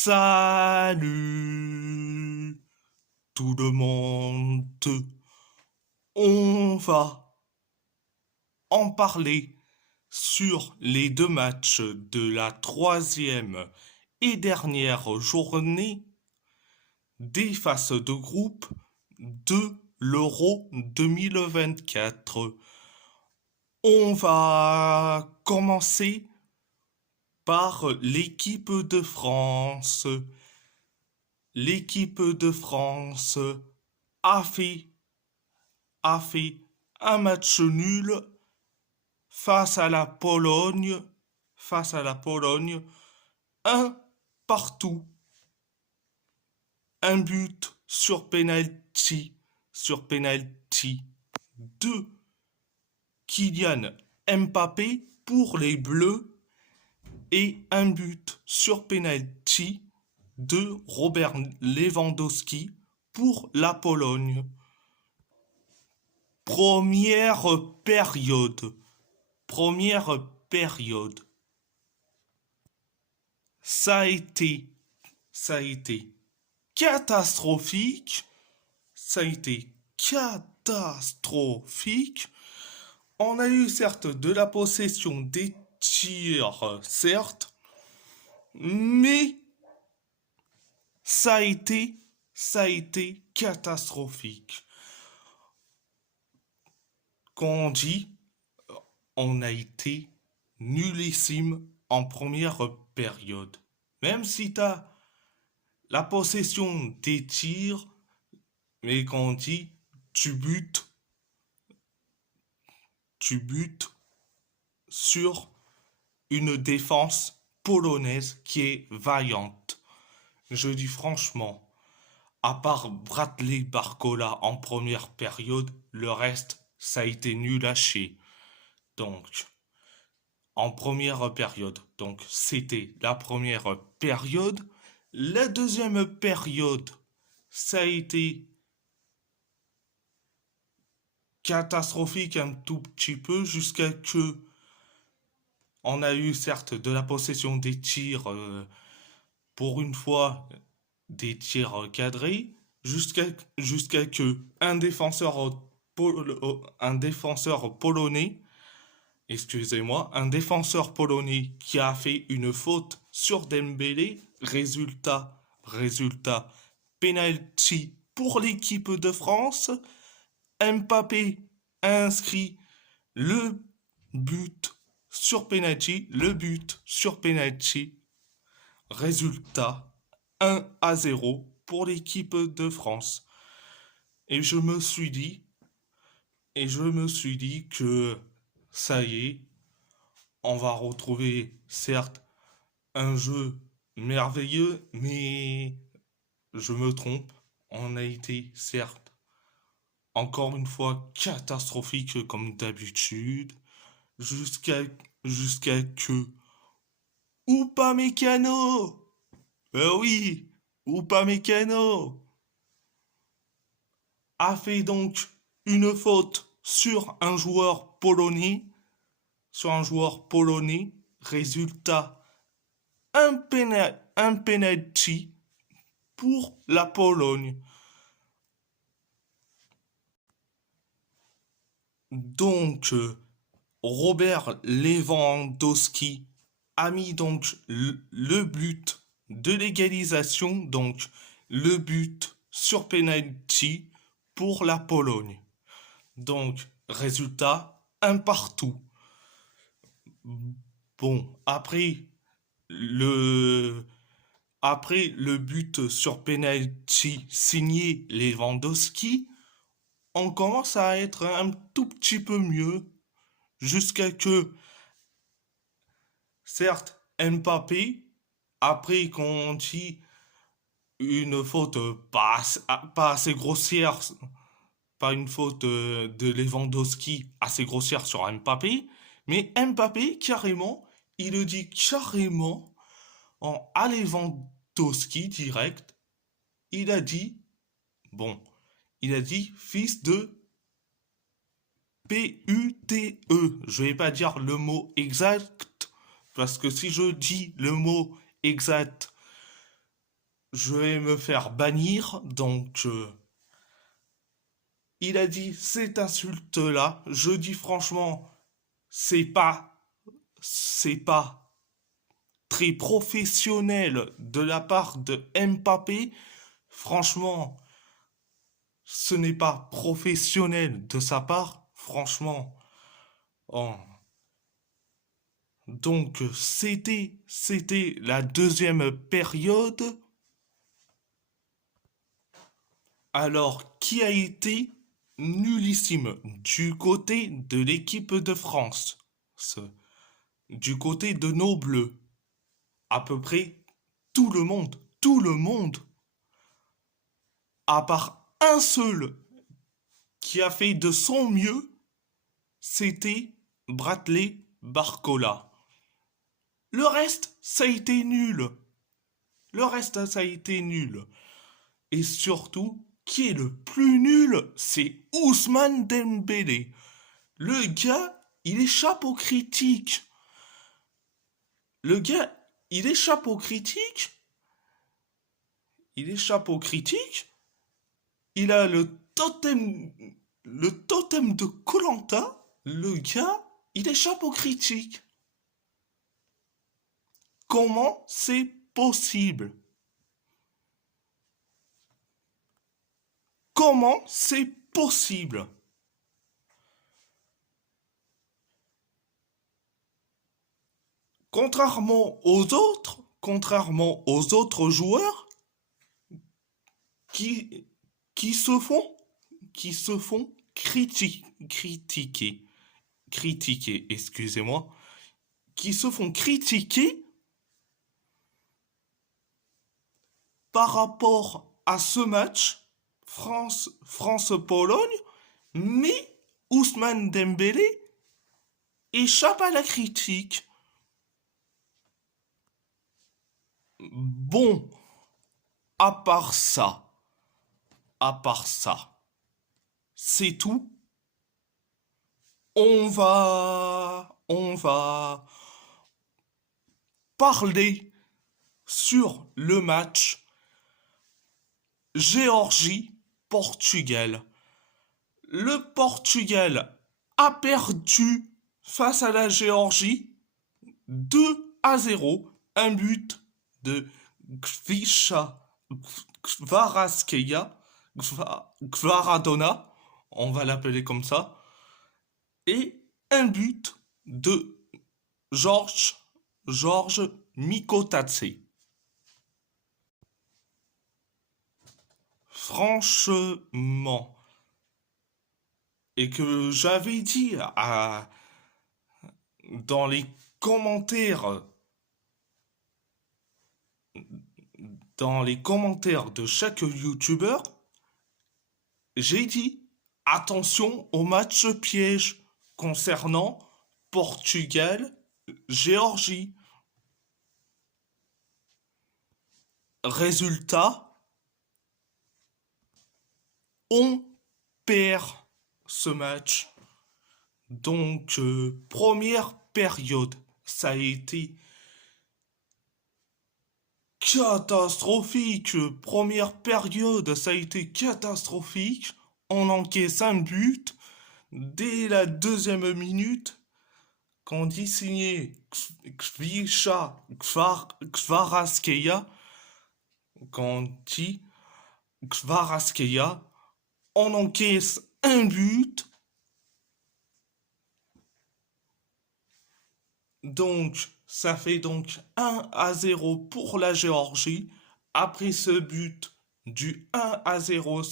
Salut tout le monde, on va en parler sur les deux matchs de la troisième et dernière journée des phases de groupe de l'Euro 2024. On va commencer par l'équipe de France. L'équipe de France a fait, a fait un match nul face à la Pologne, face à la Pologne, un partout, un but sur penalty de Kylian Mbappé pour les Bleus et un but sur penalty de Robert Lewandowski pour la Pologne. Première période. Première période. Ça a été catastrophique. Ça a été catastrophique. On a eu certes de la possession des tirs, certes, mais ça a été catastrophique. Quand on dit, on a été nullissime en première période. Même si t'as la possession des tirs, mais quand on dit, tu butes sur une défense polonaise qui est vaillante. Je dis franchement, à part Bradley Barcola en première période, le reste, ça a été nul à chier. Donc, en première période. Donc, c'était la première période. La deuxième période, ça a été catastrophique un tout petit peu jusqu'à que on a eu certes de la possession des tirs, pour une fois des tirs cadrés, jusqu'à que un défenseur polonais, excusez-moi, un défenseur polonais qui a fait une faute sur Dembélé, résultat, penalty pour l'équipe de France. Mbappé a inscrit le but le but sur penalty. Résultat 1-0 pour l'équipe de France. Et je me suis dit que ça y est, on va retrouver certes un jeu merveilleux, mais je me trompe. On a été certes encore une fois catastrophique comme d'habitude, jusqu'à jusqu'à que Upamecano, oui, Upamecano a fait donc une faute sur un joueur polonais, résultat un penalty pour la Pologne. Donc, Robert Lewandowski a mis donc le but de l'égalisation, donc le but sur penalty pour la Pologne. Donc, résultat, un partout. Bon, le, après le but sur penalty signé Lewandowski, on commence à être un tout petit peu mieux jusqu'à que, certes, Mbappé, après qu'on dit une faute pas assez grossière, pas une faute de Lewandowski assez grossière sur Mbappé, mais Mbappé, carrément, il le dit carrément à Lewandowski direct, il a dit, bon, il a dit fils de P-U-T-E. Je vais pas dire le mot exact, parce que si je dis le mot exact, je vais me faire bannir, donc il a dit cette insulte-là. Je dis franchement, c'est pas, c'est pas très professionnel de la part de Mbappé. Franchement, ce n'est pas professionnel de sa part. Franchement. Oh. Donc, c'était la deuxième période. Alors, qui a été nullissime du côté de l'équipe de France, du côté de nos Bleus, à peu près tout le monde, à part un seul qui a fait de son mieux, c'était Bradley Barcola. Le reste, ça a été nul. Le reste, ça a été nul. Et surtout, qui est le plus nul, c'est Ousmane Dembélé. Le gars, il échappe aux critiques. Le gars, il échappe aux critiques. Il échappe aux critiques. Il a le totem de koh. Le gars, il échappe aux critiques. Comment c'est possible? Comment c'est possible? Contrairement aux autres joueurs qui, qui se font, qui se font critiquer, excusez-moi, qui se font critiquer par rapport à ce match France-Pologne, mais Ousmane Dembélé échappe à la critique. Bon, à part ça, à part ça, c'est tout. On va parler sur le match Géorgie-Portugal. Le Portugal a perdu face à la Géorgie 2-0. Un but de Gvisha Kvaratskhelia, Kvaradona, on va l'appeler comme ça, et un but de Georges Mikotatse. Franchement, et que j'avais dit dans les commentaires, dans les commentaires de chaque youtubeur, j'ai dit attention au match piège concernant Portugal-Géorgie. Résultat, on perd ce match. Donc, première période, ça a été catastrophique. Première période, ça a été catastrophique. On encaisse un but dès la deuxième minute. Quand on dit signé Kvisha Kvaratskhelia, quand on dit Kvaratskhelia, on encaisse un but. Donc, ça fait donc 1-0 pour la Géorgie. Après ce but du 1-0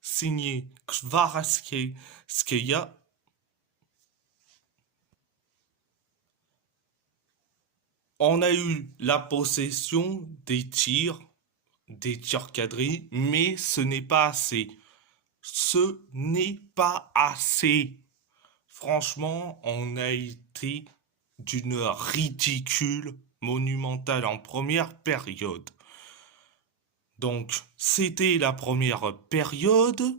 signé Kvaratskhelia, on a eu la possession des tirs cadrés, mais ce n'est pas assez. Ce n'est pas assez. Franchement, on a été d'une ridicule monumentale en première période. Donc, c'était la première période.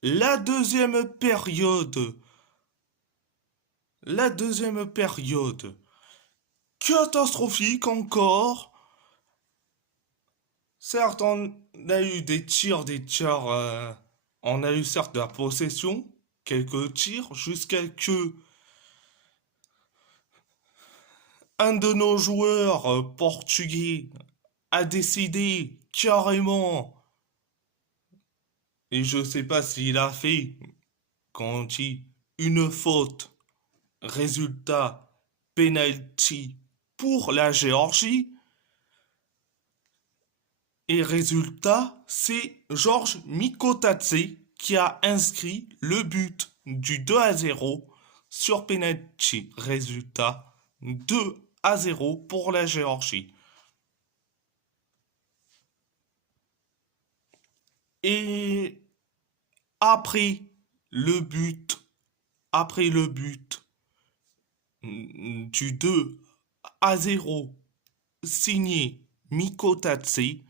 La deuxième période. La deuxième période. Catastrophique encore. Certes, on a eu des tirs, on a eu certes de la possession, quelques tirs, jusqu'à que un de nos joueurs portugais a décidé carrément, et je sais pas s'il a fait, quand on dit une faute, résultat, penalty pour la Géorgie, et résultat, c'est Georges Mikotadze qui a inscrit le but du 2-0 sur penalty. Résultat 2-0 pour la Géorgie. Et après le but, après le but du 2-0 signé Mikotadze,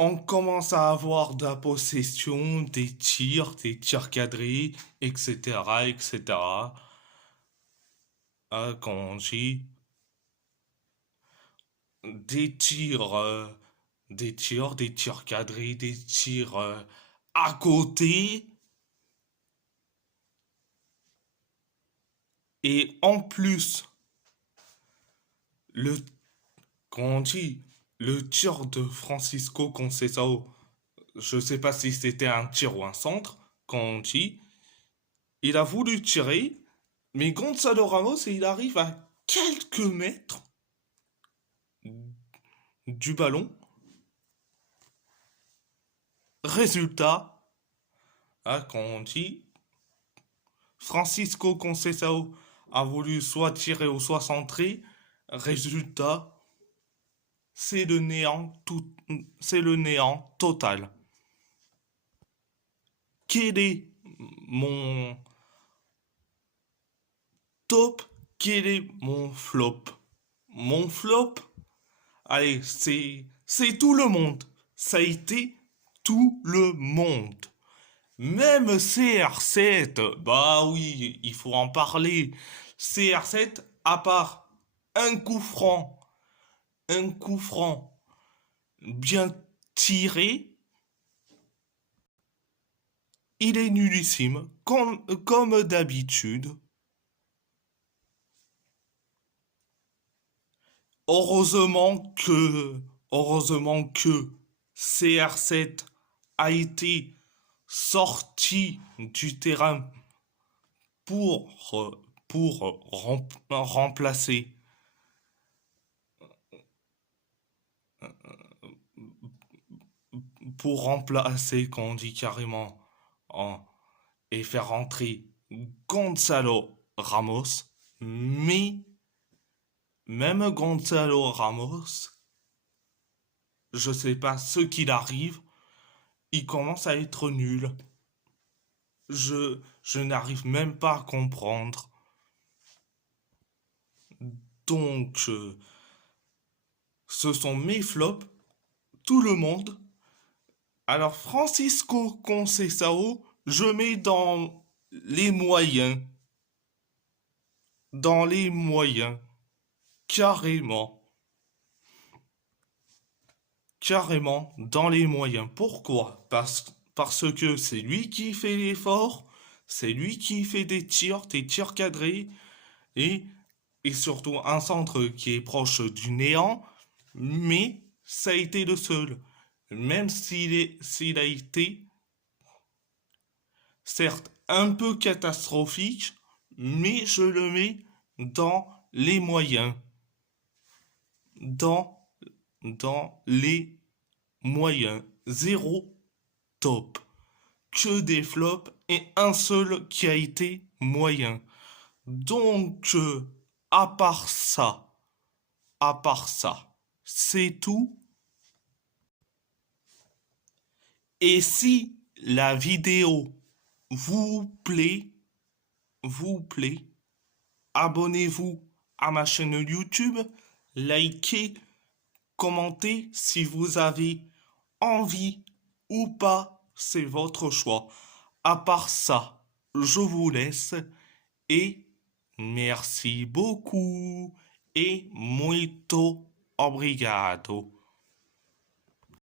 on commence à avoir de la possession, des tirs cadrés, etc., etc. Quand on dit des tirs, des tirs cadrés, des tirs à côté, et en plus, le, quand on dit le tir de Francisco Conceição, je sais pas si c'était un tir ou un centre, quand on dit, il a voulu tirer, mais Gonzalo Ramos, il arrive à quelques mètres du ballon. Résultat, quand on dit, Francisco Conceição a voulu soit tirer ou soit centrer. Résultat, c'est le néant tout, c'est le néant total. Quel est mon top? Quel est mon flop? Mon flop, allez, c'est tout le monde. Ça a été tout le monde. Même CR7, bah oui, il faut en parler. CR7, à part un coup franc bien tiré, il est nullissime, comme d'habitude. Heureusement que, heureusement que CR7 a été sorti du terrain pour, remplacer, quand on dit carrément, en- et faire rentrer Gonzalo Ramos. Mais même Gonzalo Ramos, je sais pas ce qu'il arrive, il commence à être nul. Je n'arrive même pas à comprendre. Donc, ce sont mes flops, tout le monde. Alors, Francisco Conceição, je mets les moyens. Dans les moyens. Carrément. Carrément dans les moyens. Pourquoi? Parce que c'est lui qui fait l'effort, c'est lui qui fait des tirs cadrés, et, et surtout un centre qui est proche du néant, mais ça a été le seul. Même s'il a été, certes, un peu catastrophique, mais je le mets dans les moyens. Dans, dans les moyens. Zéro top. Que des flops et un seul qui a été moyen. Donc, à part ça, c'est tout. Et si la vidéo vous plaît, abonnez-vous à ma chaîne YouTube, likez, commentez si vous avez envie ou pas, c'est votre choix. À part ça, je vous laisse et merci beaucoup et muito Obrigado.